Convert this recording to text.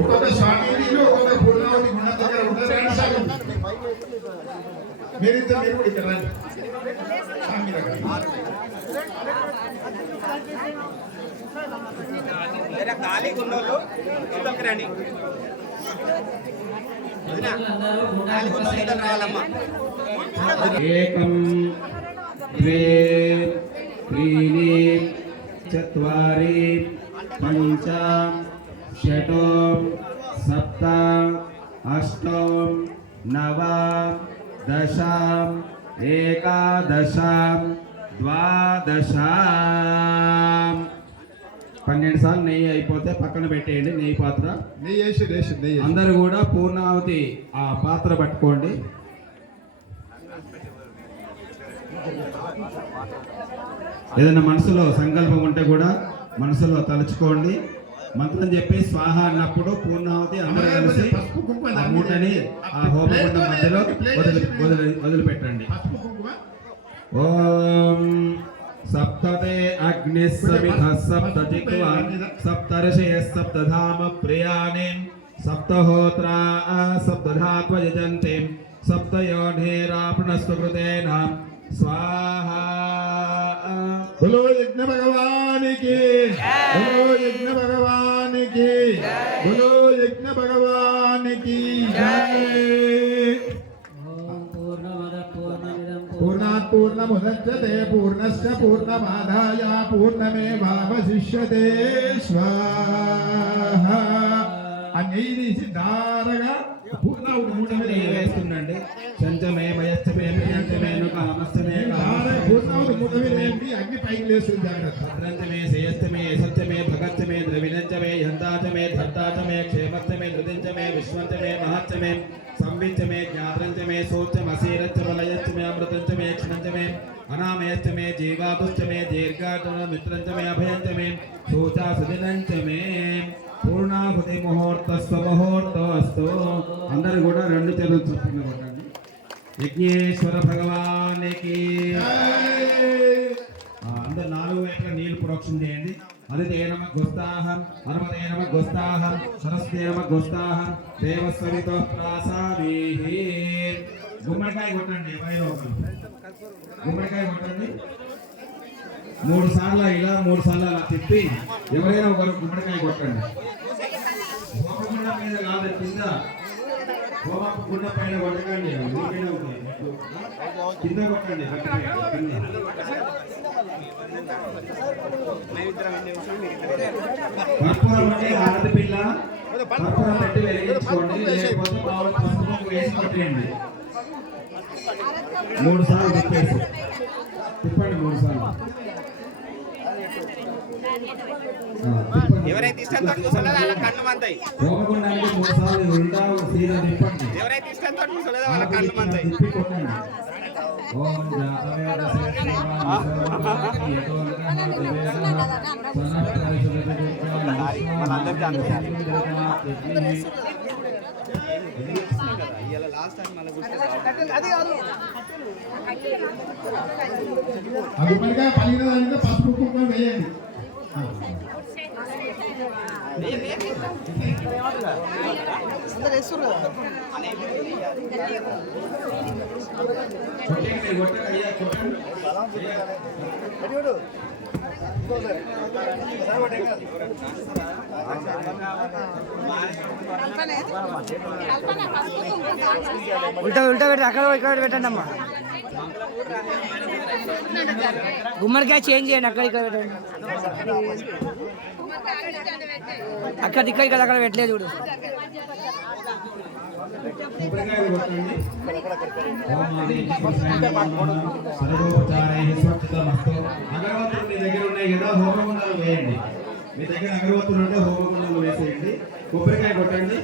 ఒక్కొక్క స్వామీజీలు ఒక్కొక్క పూర్ణావతి గుణ దగ్గర ఉంటారు. మీరిద్దరు మీరు కూడా ఇక్కడ రండి స్వామి దగ్గర. ఖాళీగా ఉన్నోళ్ళు ఇంట్లోకి రండి. ఏకం ద్వే త్రీణి చత్వారి పంచ షట్ సప్త అష్ట నవ దశ ఏకాదశ ద్వాదశ. 12 సార్లు నెయ్యి అయిపోతే పక్కన పెట్టేయండి. నెయ్యి పాత్ర అందరూ కూడా పూర్ణావతి ఆ పాత్ర పట్టుకోండి. ఏదైనా మనసులో సంకల్పం ఉంటే కూడా మనసులో తలుచుకోండి. మంత్రం చెప్పి స్వాహ అన్నప్పుడు పూర్ణావతి అందరూ కలిసి ఆ మూటని ఆ హోమగుండం మధ్యలో వదిలిపెట్టండి. ఓం సప్తతే అగ్ని సమిధ సప్తజిహ్వా సప్తర్షయ సప్తధామ ప్రియాణి సప్తహోత్రా సప్తధాత్వ యజంతే సప్తయోనిరాపణస్తు కృతేన స్వాహా. बोलो यज्ञ भगवान की, बोलो यज्ञ भगवान की, बोलो यज्ञ भगवान की जय. पूर्णात् पूर्णमुदच्यते पूर्णस्य पूर्णमादाय पूर्णमेवावशिष्यते स्वाहा. अन्यैः सिद्धारगा పూర్ణావతి మూట మీద వేస్తుండండి. సంచమే భయస్థమే ప్రియంతమే కామస్థమే పూర్ణావతి మూట మీద ఏంటి అగ్ని పైకి లేస్తుంది. జాగ్రత్త. భద్రంచమే శ్రేయస్థమే సత్యమే భగత్యమే ద్రవిణంచమే యంతాచమే ధర్తాచమే క్షేమస్థమే ధృతించమే విశ్వంచమే మహత్యమే సంవించమే జ్ఞాత్రంచమే శోచమశీరచ్చమలయచ్చమే అమృతంచమే క్షణంచమే అనామయచ్చమే జీవాతుష్టమే దీర్ఘాటమ మిత్రంచమే అభయంచమే శోచా సుదినంచమే పూర్ణాహుతి ముహూర్తస్వ ముహూర్తస్తు. అందరూ కూడా 2 చేతులు చొప్పున కొట్టండి. యజ్ఞేశ్వర భగవానికి అందరు 4 వైపులా నీళ్లు ప్రోక్షణ చేయండి. అదితే నమ గోస్తాహం హనుమతే నమ గోస్తాహం సరస్వతే నమ గోస్తాహం దేవస్వరితో ప్రాసాదీహి. గుమ్మడికాయ కొట్టండి. ఎవరైనా గుమ్మడికాయ కొట్టండి. 3 సార్లు ఇలా 3 సార్లు అలా తిప్పి ఎవరైనా ఒకరు గుమ్మడికాయ కొట్టండి. హోమగుండ మీద కాదు, కింద హోమగుండ పైన కొట్టకండి. కింద కొట్టండి. కర్పూరం అంటే ఆడది పిల్ల కర్పూరం పెట్టి వెలిగించుకోండి. లేకపోతే పసుపు వేసి కొట్టేయండి. 3 సార్లు తిప్పేసి తిప్పండి. 3 సార్లు ఎవరైతే ఇష్టంతో కూర్చోలేదో వాళ్ళ కళ్ళు మంతాయి. హోమగుండానికి 3 సార్లు ఉల్టా సీదా తిప్పండి. ఎవరైతే ఇష్టంతో కూర్చోలేదో వాళ్ళ కళ్ళు మంతాయి. ఓం జాతవేద పసుపు కుంకుమ వేయండి. ఉల్టా ఉల్టా పెట్టి అక్కడ ఇక్కడ పెట్టండి అమ్మా. గుమ్మడికాయ చేంజ్ చేయండి. అక్కడ ఇక్కడ పెట్టండి. అక్కడ ఇక్కడ ఇక్కడ అక్కడ పెట్టలేదు చూడు. అగరవత్తులు మీ దగ్గర ఉన్నాయి కదా, హోమగుండాలు వేయండి. మీ దగ్గర అగరవత్తులు ఉంటే హోమగుండాలు వేసేయండి. కొబ్బరికాయ కొట్టండి.